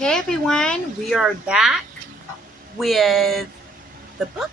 Hey everyone, we are back with the book.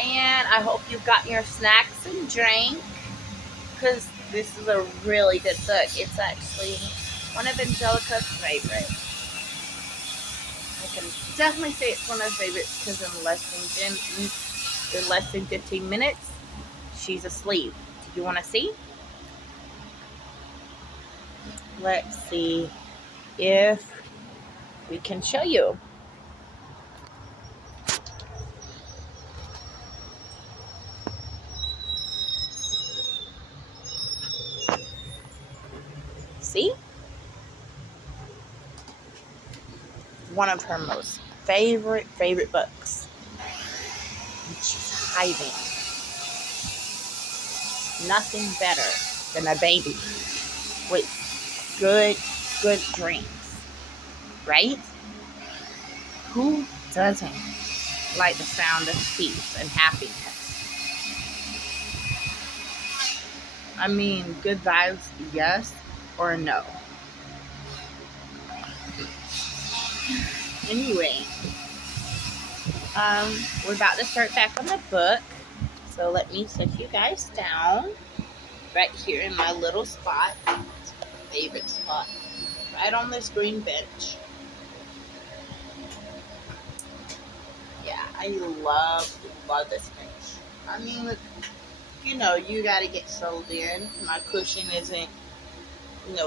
And I hope you've got your snacks and drink because this is a really good book. It's actually one of Angelica's favorites. I can definitely say it's one of her favorites because in less than 15 minutes, she's asleep. Do you want to see? Let's see if we can show you. See? One of her most favorite books. And she's hiding. Nothing better than a baby with good dreams, right? Who doesn't like the sound of peace and happiness? I mean, good vibes, yes or no? Anyway, we're about to start back on the book, so let me sit you guys down right here in my little spot. It's my favorite spot, right on this green bench. Yeah, I love this bench. I mean, you gotta get settled in. My cushion isn't,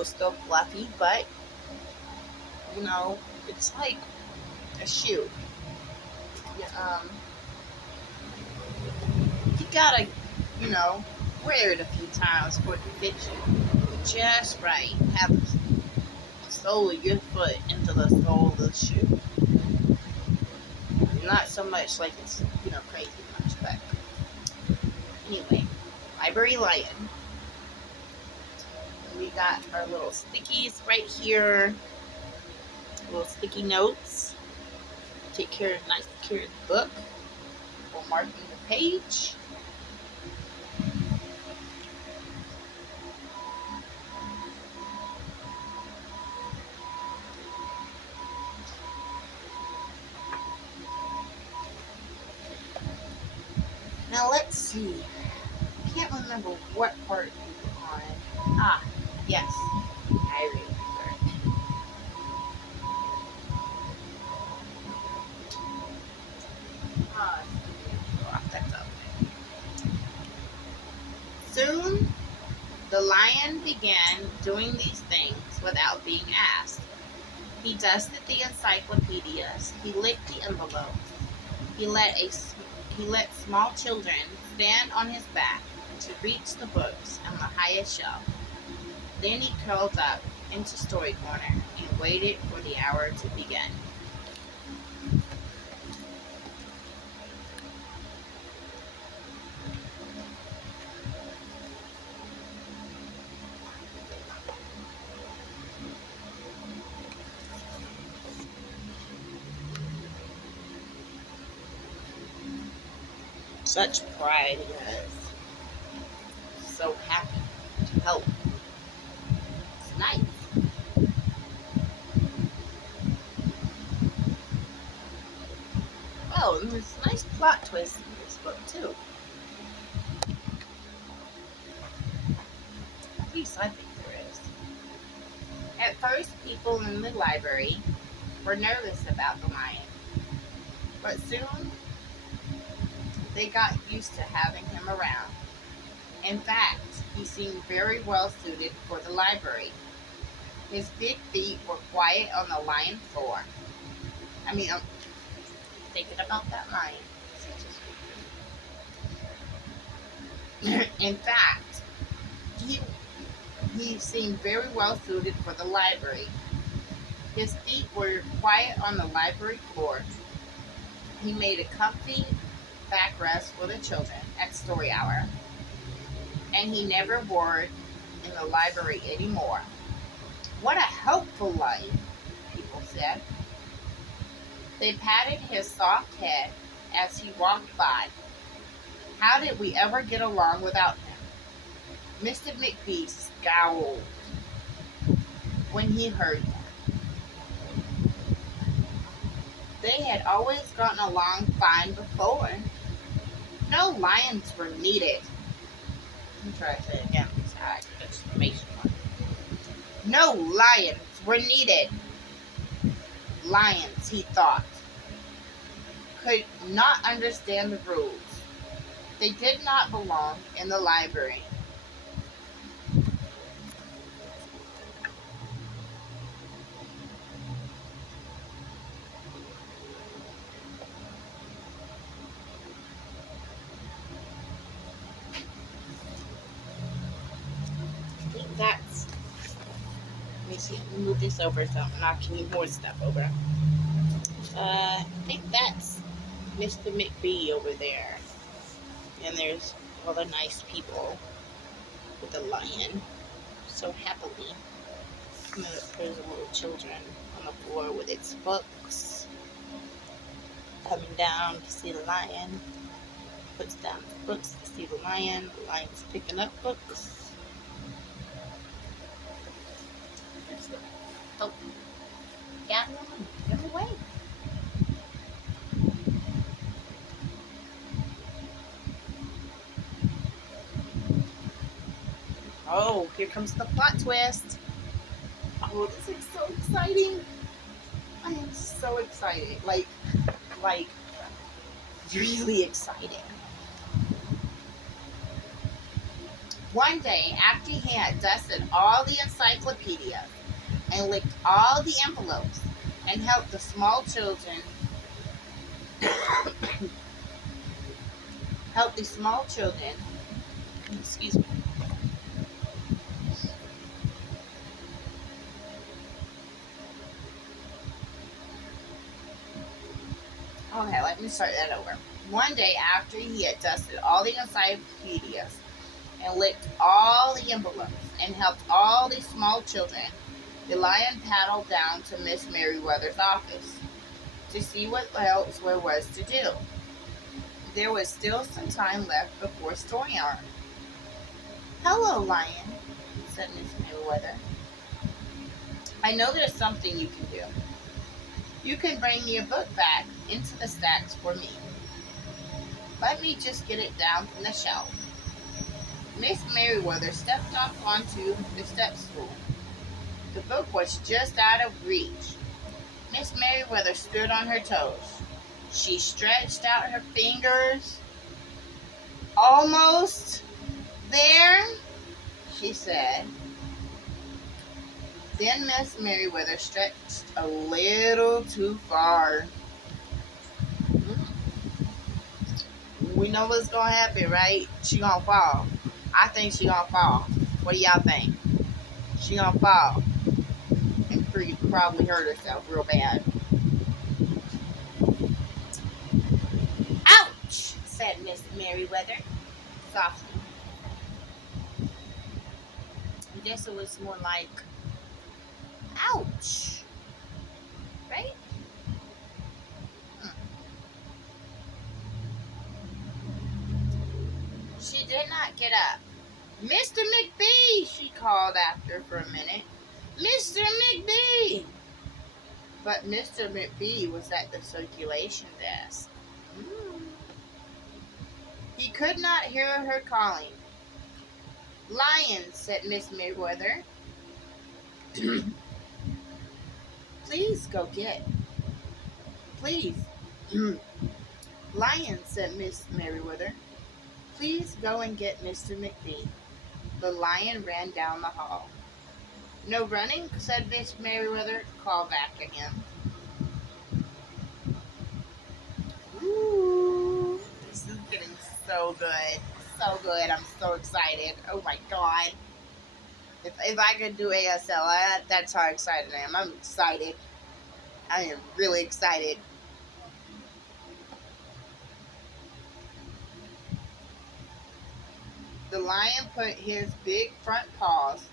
still fluffy, but, it's like a shoe. Yeah, you gotta, you know, wear it a few times for it to fit you just right. Have the sole of your foot into the sole of the shoe. Not so much like it's, crazy much, but anyway, Library Lion. We got our little stickies right here, little sticky notes. Take care of the book. We're marking the page. Now let's see. I can't remember what part we were on. Ah, yes, I remember. That's up. Soon, the lion began doing these things without being asked. He dusted the encyclopedias. He licked the envelopes. He let small children stand on his back to reach the books on the highest shelf. Then he curled up into Story Corner and waited for the hour to begin. Such pride he has. So happy to help. It's nice. Oh, and there's a nice plot twist in this book too. At least I think there is. At first, people in the library were nervous about the lion, but soon they got used to having him around. In fact, he seemed very well suited for the library. His big feet were quiet on the lion floor. I mean, I'm thinking about that lion. In fact, he seemed very well suited for the library. His feet were quiet on the library floor. He made a comfy backrest for the children at story hour, and he never worried in the library anymore. What a helpful lion, people said. They patted his soft head as he walked by. How did we ever get along without him? Mr. McBee scowled when he heard that. They had always gotten along fine before. No lions were needed. Let me try to say it again because I had exclamation mark. No lions were needed. Lions, he thought, could not understand the rules. They did not belong in the library. I think that's. Let me see. Let me move this over so I'm knocking more stuff over. I think that's Mr. McBee over there. And there's all the nice people with the lion so happily. And there's little children on the floor with its books coming down to see the lion. Puts down the books to see the lion. The lion's picking up books. Oh, get away. Oh, here comes the plot twist. Oh, this is so exciting. I am so excited. Like, really excited. One day, after he had dusted all the encyclopedias and licked all the envelopes and helped the small children excuse me. Okay, let me start that over. One day after he had dusted all the encyclopedias and licked all the envelopes and helped all the small children, the lion paddled down to Miss Merriweather's office to see what else there was to do. There was still some time left before story hour. Hello, Lion, said Miss Merriweather. I know there's something you can do. You can bring me a book back into the stacks for me. Let me just get it down from the shelf. Miss Merriweather stepped off onto the step stool. The book was just out of reach. Miss Merriweather stood on her toes. She stretched out her fingers. Almost there, she said. Then Miss Merriweather stretched a little too far. We know what's gonna happen, right? She gonna fall. I think she gonna fall. What do y'all think? She gonna fall and probably hurt herself real bad. Ouch! Said Miss Merriweather softly. I guess it was more like ouch, right? She did not get up. Mr. McBee, she called after for a minute. Mr. McBee! But Mr. McBee was at the circulation desk. He could not hear her calling. Lion, said Miss Merriweather. Please go get. Please. Lion, said Miss Merriweather. Please go and get Mr. McBee. The lion ran down the hall. No running, said Miss Merriweather. Call back again. Ooh, this is getting so good. So good. I'm so excited. Oh my God. If I could do ASL, that's how excited I am. I'm excited. I am really excited. The lion put his big front paws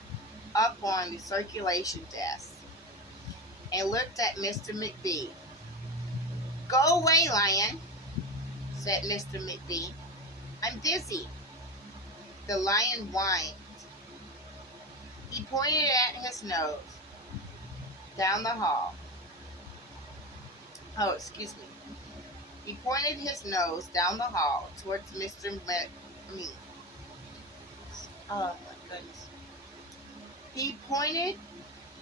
up on the circulation desk and looked at Mr. McBee. Go away, Lion, said Mr. McBee. I'm busy. The lion whined He pointed at his nose down the hall. Oh, excuse me. He pointed his nose down the hall towards Mr. Me. Oh my goodness. He pointed.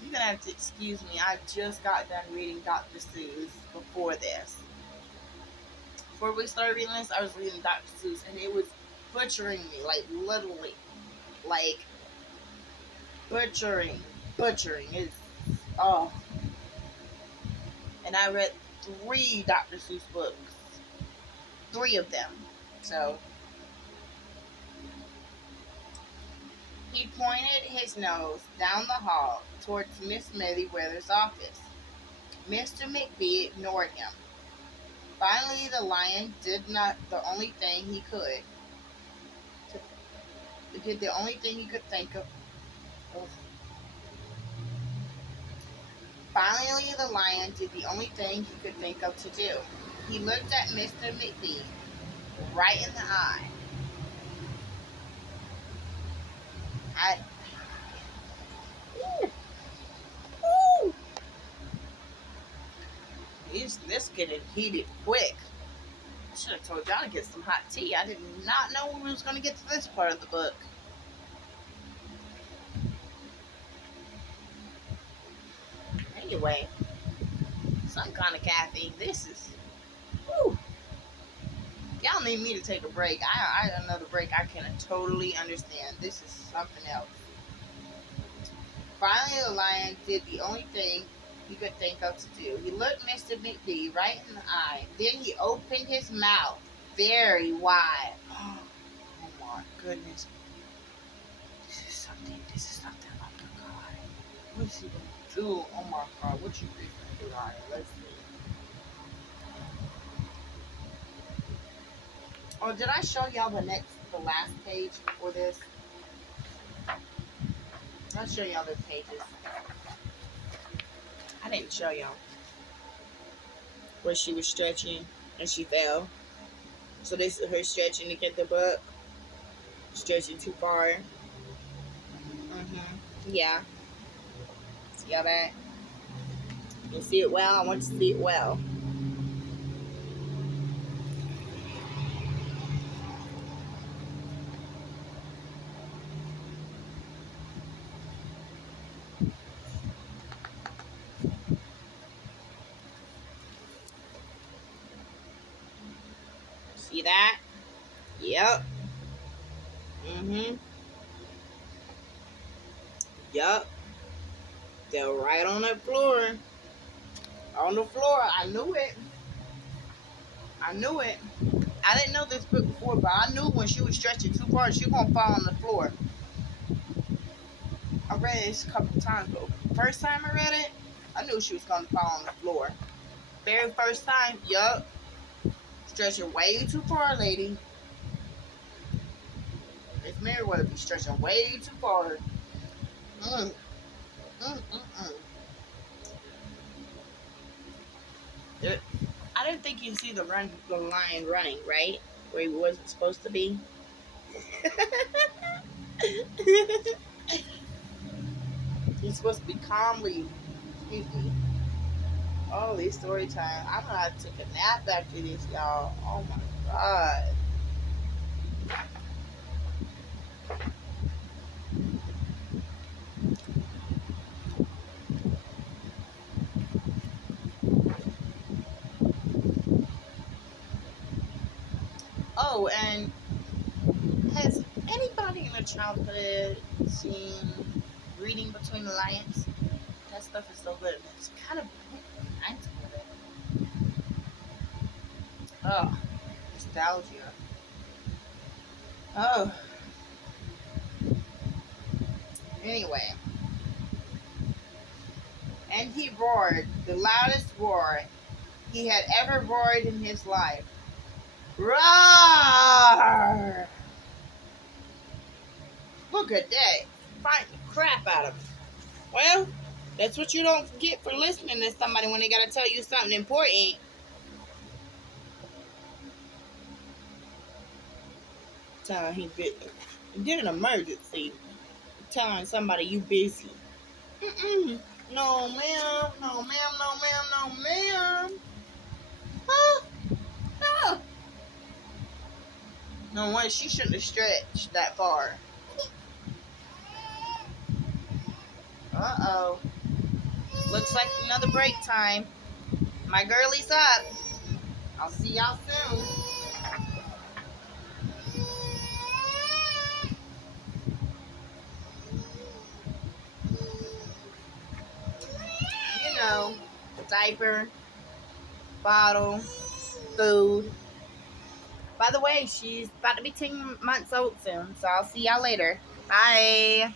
You're gonna have to excuse me. I just got done reading Dr. Seuss before this. Before we started reading this, I was reading Dr. Seuss, and it was butchering me, like literally, like butchering. It's oh. And I read 3 Dr. Seuss books, 3 of them. So he pointed his nose down the hall towards Miss Merriweather's office. Mr. McBee ignored him. Finally, the lion did not the only thing he could. Did the only thing he could think of. Oh. Finally, the lion did the only thing he could think of to do. He looked at Mr. McBee right in the eye. I, ooh, ooh. This getting heated quick. I should have told y'all to get some hot tea. I did not know we was going to get to this part of the book. Anyway, some kind of caffeine. This is. Whew. Y'all need me to take a break. I another break. I can totally understand. This is something else. Finally, the lion did the only thing he could think of to do. He looked Mr. McBee right in the eye. Then he opened his mouth very wide. Oh my goodness. This is something. Oh my God. What is he going to do? Oh my God. What you think going to do, Lion? Let's see. Oh, did I show y'all the last page for this? I'll show y'all the pages. I didn't show y'all. Where she was stretching and she fell. So this is her stretching to get the book. Stretching too far. Yeah. See all that? You see it well? I want you to see it well. See that? Yep. Yep. They're right on that floor. On the floor. I knew it. I didn't know this book before, but I knew when she was stretching too far, she was gonna fall on the floor. I read it a couple times, but first time I read it, I knew she was gonna fall on the floor. Very first time, yup. Stretching way too far, lady. Miss Merriweather be stretching way too far. Mm. Mm, mm, mm. I didn't think you'd see the lion running, right? Where he wasn't supposed to be. He's supposed to be calmly. Excuse me. Holy story time. I'm gonna have to take a nap after this, y'all. Oh my God. Oh, and has anybody in their childhood seen Reading Between the Lines? That stuff is so good. It's kind of reminds me of it. Oh, nostalgia. Oh. Anyway. And he roared the loudest roar he had ever roared in his life. Roar! Look at that. Fight the crap out of him. Well, that's what you don't get for listening to somebody when they gotta tell you something important. So he did an emergency. telling somebody you busy. Mm-mm. No, ma'am. No, ma'am. No, ma'am. No, ma'am. Huh? No. No way. She shouldn't have stretched that far. Uh-oh. Looks like another break time. My girlie's up. I'll see y'all soon. You know, diaper, bottle, food. By the way, she's about to be 10 months old soon, so I'll see y'all later. Bye.